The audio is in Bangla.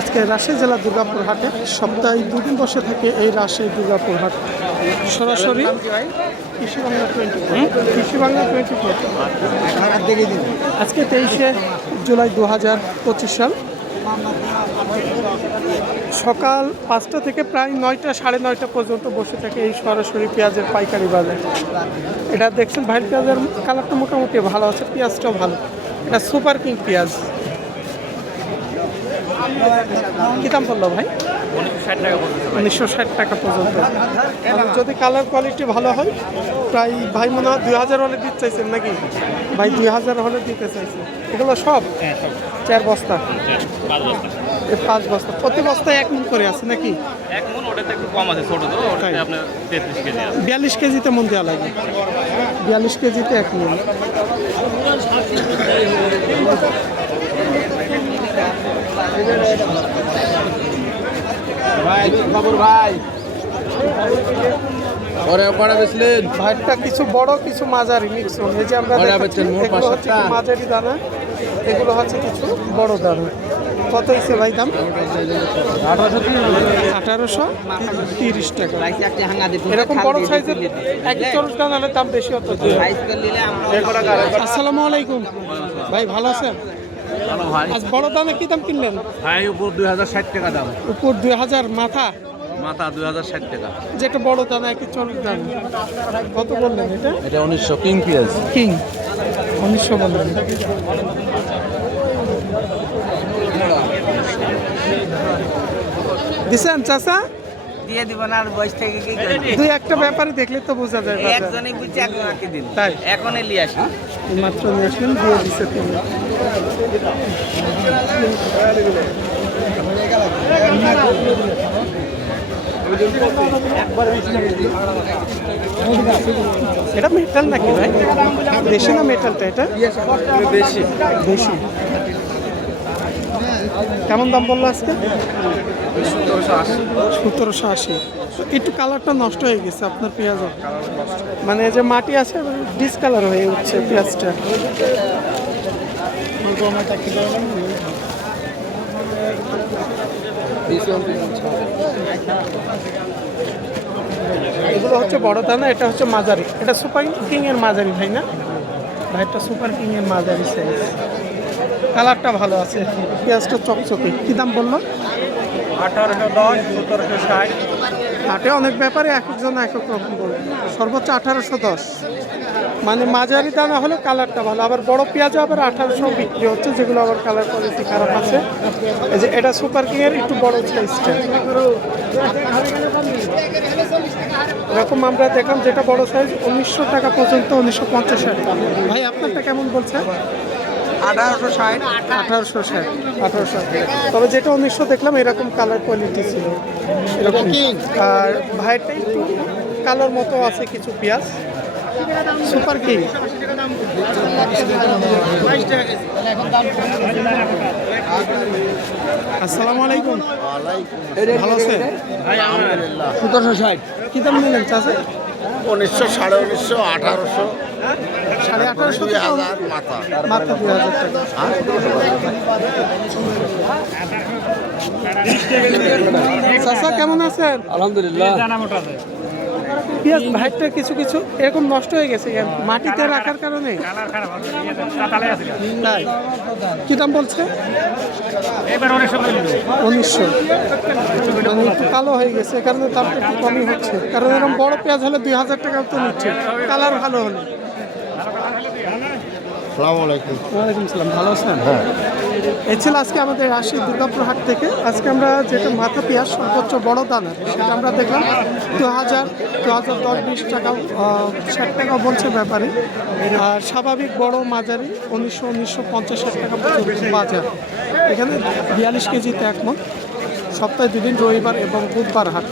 আজকে রাজশাহী জেলা দুর্গাপুর হাটে সপ্তাহে 2 দিন বসে থাকে এই রাজশাহী দুর্গাপুর হাট। সরাসরি কৃষি বাংলা 24 আজকে 23শে জুলাই 2025 সাল সকাল 5টা থেকে প্রায় 9টা সাড়ে 9টা পর্যন্ত বসে থাকে এই সরাসরি পেঁয়াজের পাইকারি বাজার। এটা দেখছেন ভাই, পেঁয়াজের কালারটা মোটামুটি ভালো আছে, পেঁয়াজটাও ভালো। এটা সুপার কিং পেঁয়াজ। কী দাম পড়লো ভাই? 1960 টাকা পর্যন্ত। যদি কালার কোয়ালিটি ভালো হয় প্রায় ভাই মনে হয় 2000 হলে দিতে চাইছেন নাকি ভাই? 2000 হলে দিতে চাইছেন। এগুলো সব 4 বস্তা, 5 বস্তা, প্রতি বস্তায় 1 মণ করে আছে নাকি? 1 মণ, ওটাতে একটু কম আছে, ছোট তো, ওটাতে আপনার 33 কেজি আছে। 42 কেজিতে মন দেওয়া লাগে, 42 কেজিতে 1 মণ। ভাই খবর ভাই, পরে পড়া বেচলেন ভাইটা কিছু বড় কিছু মাঝারি মিক্স। এই যে আমরা দেখাচ্ছি এগুলো হচ্ছে মাঝারি দানা, এগুলো হচ্ছে কিছু বড় দানা। কত হয়েছে ভাই দাম? 1830 টাকা। এরকম বড় সাইজের এক চরস দানা হলে দাম বেশি হতো। আসসালামু আলাইকুম ভাই, ভালো আছেন? আজ বড় দানা কি দাম কিনলেন ভাই? উপর 2060 টাকা দাম। উপর 2000, মাথা 2060 টাকা। যেটা বড় দানা একই চরস দানা কত বললেন? এটা 1900 কিং পেঁয়াজ। কিং 1900 বললেন। দিছেন চাচা? দিয়ে দিব না, আর বয়স থেকে কি করবে? 2-1টা ব্যাপারে দেখলে তো বোঝা যায়। একজনই বুঝছে, একজনকে দিন। তাই এখনই নিয়ে আসি। মাত্র নিয়ে আসলেন, দিয়ে দিচ্ছে তিনি। এটা মেটাল নাকি ভাই? দেশি না মেটালটা? এটা দেশি। দেশি। কেমন দাম বললো আজকে? 1780। একটু কালারটা নষ্ট হয়ে গেছে আপনার পেঁয়াজের, মানে যে মাটি আছে ডিসকালার হয়ে উঠছে পেঁয়াজটা। এগুলো হচ্ছে বড় দানা, এটা হচ্ছে মাঝারি। এটা সুপার কিং এর মাঝারি ভাই না? ভাইটা সুপার কিং এর মাঝারি সাইজ। কালারটা ভালো আছে, পেঁয়াজটা চকচকে। কী দাম বললো? 1810, 1760। হাটে অনেক ব্যাপারে এক একজন এক এক রকম বলবে। সর্বোচ্চ 1810, মানে মাঝারি দানা হলে কালারটা ভালো। আবার বড় পেঁয়াজও আবার 1800 বিক্রি হচ্ছে, যেগুলো আবার কালার কোয়ালিটি খারাপ আছে। এই যে এটা সুপার কিং এর একটু বড় সাইজটা। এরকম আমরা দেখলাম যেটা বড় সাইজ 1900 টাকা পর্যন্ত, 1950 টাকা। ভাই আপনারটা কেমন বলছে? 1860। তবে যেটা 1900 দেখলাম এরকম কালার কোয়ালিটি ছিল এরকম। আর ভাইটা একটু কালার মতো আছে কিছু পেঁয়াজ। Super king. আসসালামু আলাইকুম, ভালো আছেন? 1760। কী দাম নিলেন চাচা? 1900, 1950, 1800, 1850 টাকা, 2000 মাথা। মাত্র 2000 টাকা। চাচা কেমন আছেন? আলহামদুলিল্লাহ। পেঁয়াজ ভাইটা কিছু কিছু এরকম নষ্ট হয়ে গেছে মাটিতে রাখার কারণে। তাই কী দাম বলছে? 1900। মানে একটু কালো হয়ে গেছে, এ কারণে দামটা একটু কমই হচ্ছে। কারণ এরকম বড় পেঁয়াজ হলে 2000 টাকাও তো নিচ্ছে, কালার ভালো হলে। আসসালামু আলাইকুম। ওয়ালাইকুম সালাম, ভালো আছেন? হ্যাঁ। এই ছিল আজকে আমাদের রাজশাহী দুর্গাপুর হাট থেকে। আজকে আমরা যেটা মাথা পেঁয়াজ সর্বোচ্চ বড় দানা সেটা আমরা দেখলাম 2000, 2010-20 টাকা, 60 টাকা বলছে ব্যাপারে। আর স্বাভাবিক বড় মাঝারি 1900, 1950 টাকা পর্যন্ত বাজার। এখানে 42 কেজিতে 1 মণ। সপ্তাহে 2 দিন, রবিবার এবং বুধবার হাট।